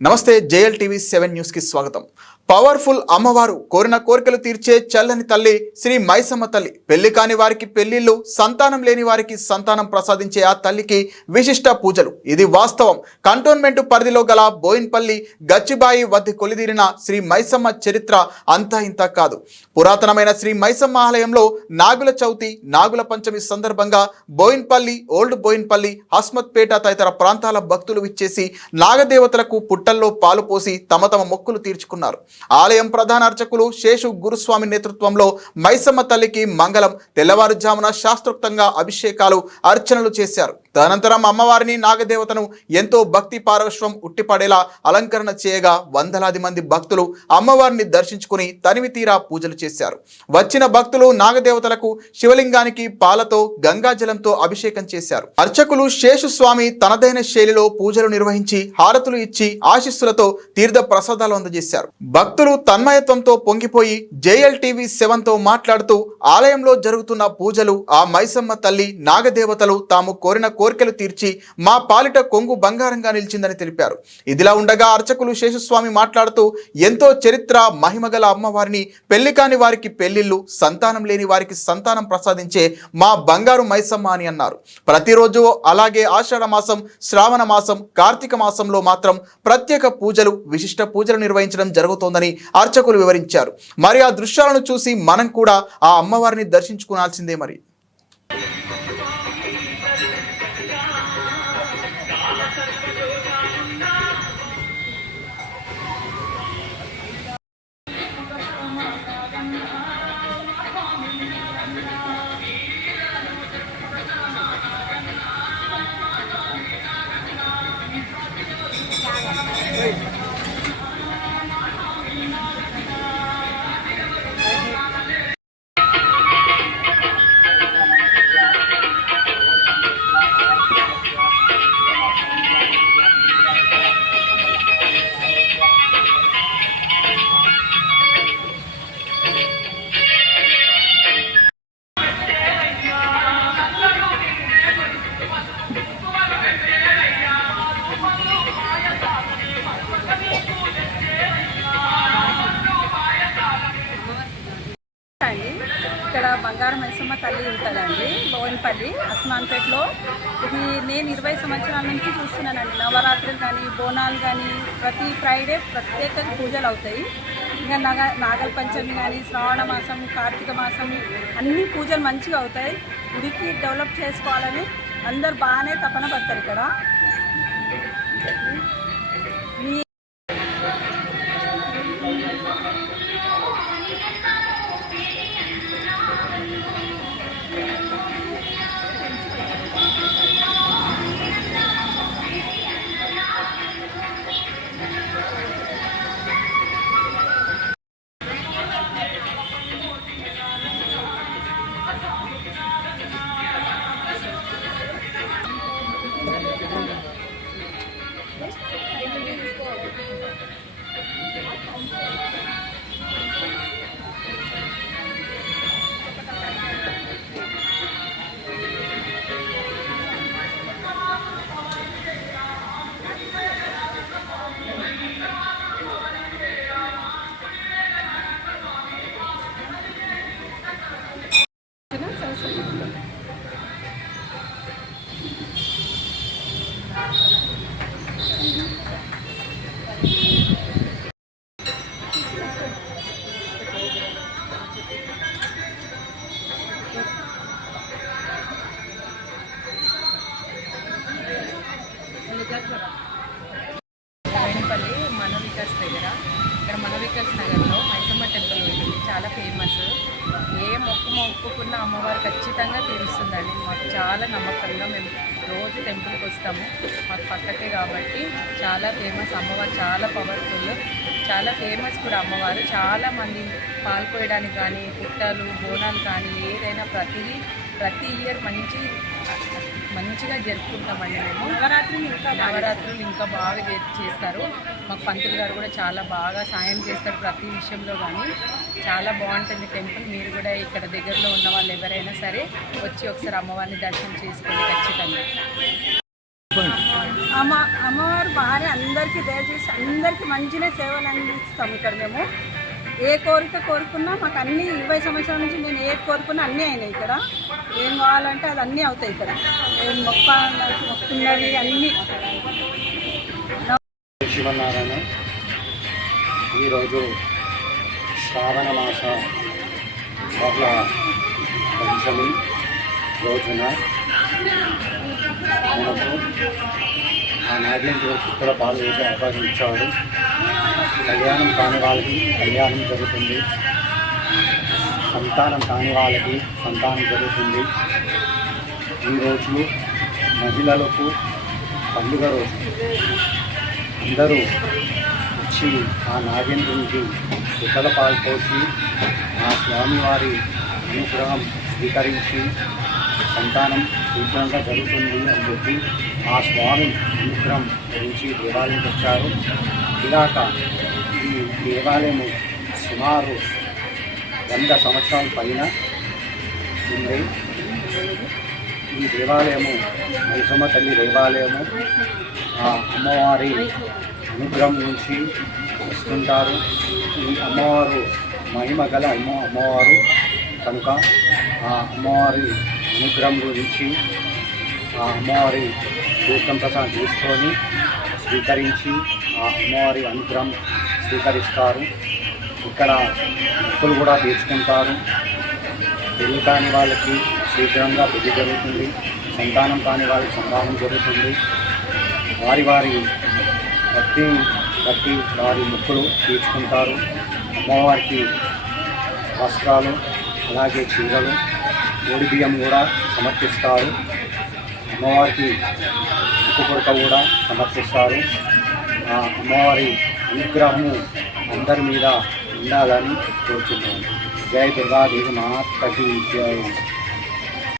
నమస్తే JL TV seven న్యూస్కి స్వాగతం. పవర్ఫుల్ అమ్మవారు కోరిన కోరికలు తీర్చే చల్లని తల్లి శ్రీ మైసమ్మ తల్లి. పెళ్ళి కాని వారికి పెళ్ళిళ్ళు సంతానం లేని వారికి సంతానం ప్రసాదించే ఆ తల్లికి విశిష్ట పూజలు. ఇది వాస్తవం. కంటోన్మెంట్ పరిధిలో గల బోయిన్పల్లి గచ్చిబాయి వద్ద కొలిదీరిన శ్రీ మైసమ్మ చరిత్ర అంతా ఇంత కాదు. పురాతనమైన శ్రీ మైసమ్మ ఆలయంలో నాగుల చవితి నాగుల పంచమి సందర్భంగా బోయిన్పల్లి ఓల్డ్ బోయిన్పల్లి హస్మత్పేట తదితర ప్రాంతాల భక్తులు విచ్చేసి నాగదేవతలకు పుట్ట పుట్టల్లో పాలు పోసి తమ తమ మొక్కులు తీర్చుకున్నారు. ఆలయం ప్రధాన అర్చకులు శేషు గురుస్వామి నేతృత్వంలో మైసమ్మ తల్లికి మంగళం తెల్లవారుజామున శాస్త్రోక్తంగా అభిషేకాలు అర్చనలు చేశారు. తదనంతరం అమ్మవారిని నాగదేవతను ఎంతో భక్తి పారవశ్వం ఉట్టిపడేలా అలంకరణ చేయగా వందలాది మంది భక్తులు అమ్మవారిని దర్శించుకుని తనివి తీరా పూజలు చేశారు. వచ్చిన భక్తులు నాగదేవతలకు శివలింగానికి పాలతో గంగాజలంతో అభిషేకం చేశారు. అర్చకులు శేషుస్వామి తనదైన శైలిలో పూజలు నిర్వహించి హారతులు ఇచ్చి ఆశీస్సులతో తీర్థ ప్రసాదాలు అందజేశారు. భక్తులు తన్మయత్వంతో పొంగిపోయి జేఎల్ టీవీ సెవెన్తో మాట్లాడుతూ ఆలయంలో జరుగుతున్న పూజలు ఆ మైసమ్మ తల్లి నాగదేవతలు తాము కోరిన కోరికలు తీర్చి మా పాలిట కొంగు బంగారంగా నిలిచిందని తెలిపారు. ఇదిలా ఉండగా అర్చకులు శేషస్వామి మాట్లాడుతూ ఎంతో చరిత్ర మహిమగల అమ్మవారిని పెళ్ళి కాని వారికి పెళ్ళిళ్ళు సంతానం లేని వారికి సంతానం ప్రసాదించే మా బంగారు మైసమ్మ అని అన్నారు. ప్రతిరోజు అలాగే ఆషాఢ మాసం శ్రావణ మాసం కార్తీక మాసంలో మాత్రం ప్రత్యేక పూజలు విశిష్ట పూజలు నిర్వహించడం జరుగుతోందని అర్చకులు వివరించారు. మరి ఆ దృశ్యాలను చూసి మనం కూడా ఆ అమ్మవారిని దర్శించుకోవాల్సిందే మరి. ఇక్కడ బంగారం మైసమ్మ తల్లి ఉంటుందండి భువన్పల్లి అస్మాన్పేటలో. ఇది నేను ఇరవై సంవత్సరాల నుంచి చూస్తున్నానండి. నవరాత్రులు కానీ బోనాలు కానీ ప్రతి ఫ్రైడే ప్రత్యేక పూజలు అవుతాయి. ఇంకా నగ నాగల పంచమి కానీ శ్రావణ మాసం కార్తీక మాసం అన్ని పూజలు మంచిగా అవుతాయి. గుడికి డెవలప్ చేసుకోవాలని అందరు బాగానే తపన పడతారు ఇక్కడ. మీ వేణిపల్లి మాకు చాలా నమ్మకంగా మేము రోజు టెంపుల్కి వస్తాము. మాకు పక్కకే కాబట్టి చాలా ఫేమస్ అమ్మవారు చాలా పవర్ఫుల్. చాలా ఫేమస్ కూడా అమ్మవారు. చాలామంది పాల్పోయడానికి కానీ పుట్టలు బోనాలు కానీ ఏదైనా ప్రతిదీ ప్రతి ఇయర్ మంచి మంచిగా జరుపుకుంటామండి మేము. నవరాత్రులు ఇంకా నవరాత్రులు ఇంకా బాగా చేస్తారు. మాకు పంతులు గారు కూడా చాలా బాగా సాయం చేస్తారు ప్రతి విషయంలో కానీ చాలా బాగుంటుంది టెంపుల్. మీరు కూడా ఇక్కడ దగ్గరలో ఉన్న వాళ్ళు ఎవరైనా సరే వచ్చి ఒకసారి అమ్మవారిని దర్శనం చేసుకోండి ఖచ్చితంగా. అమ్మ అమ్మవారు భార్య అందరికీ దయచేసి అందరికీ మంచిగా సేవలు అందిస్తాం ఇక్కడ మేము. ఏ కోరిక కోరుకున్నా మాకు అన్ని ఇరవై సంవత్సరాల నుంచి నేను ఏ కోరుకున్నా అన్నీ అయినాయి ఇక్కడ. ఏం కావాలంటే అది అన్నీ అవుతాయి ఇక్కడ. ఏం మొక్క మొక్కున్నవి అన్నీ. శివనారాయణ ఈరోజు శ్రావణ మాస బహుళ పంచమి రోజున మనకు ఆ నాగేంద్ర చిత్ర పాల్గొనే అవకాశం ఇచ్చాడు కళ్యాణం కాని వాళ్ళకి కళ్యాణం జరుగుతుంది. సంతానం కాని వాళ్ళకి సంతానం జరుగుతుంది. ఈరోజు మహిళలకు పండుగ రోజు. అందరూ వచ్చి ఆ నాగేంద్రునికి ఇతల పాల్పోసి ఆ స్వామివారి అనుగ్రహం స్వీకరించి సంతానం శీఘ్రంగా జరుగుతుంది అని చెప్పి ఆ స్వామి అనుగ్రహం గురించి దేవాలయంకి వచ్చారు. ఇలాక ఈ దేవాలయము సుమారు వంద సంవత్సరాల పైన ఉంది. ఈ దేవాలయము మైసమ్మ తల్లి దేవాలయము ఆ అమ్మవారి అనుగ్రహం నుంచి వస్తుంటారు. ఈ అమ్మవారు మహిమ గల అమ్మ అమ్మవారు కనుక ఆ అమ్మవారి అనుగ్రహం గురించి ఆ అమ్మవారి తీర్థం ప్రసాదం తీసుకొని స్వీకరించి ఆ అమ్మవారి అనుగ్రహం స్వీకరిస్తారు. ఇక్కడ మొక్కులు కూడా తీర్చుకుంటారు. పెళ్ళి కాని వాళ్ళకి శీఘ్రంగా పెళ్ళి జరుగుతుంది. సంతానం కాని వాళ్ళకి సంతానం జరుగుతుంది. వారి వారి భక్తి బట్టి వారి ముక్కులు తీర్చుకుంటారు. అమ్మవారికి వస్త్రాలు అలాగే చీరలు కోడి బియ్యం కూడా సమర్పిస్తారు. అమ్మవారికి ఉప్పు కూడా సమర్పిస్తారు. ఆ అమ్మవారి అనుగ్రహము అందరి మీద ఉండాలని కోరుతున్నాను జై దుర్గాదేవి మాతకి జై.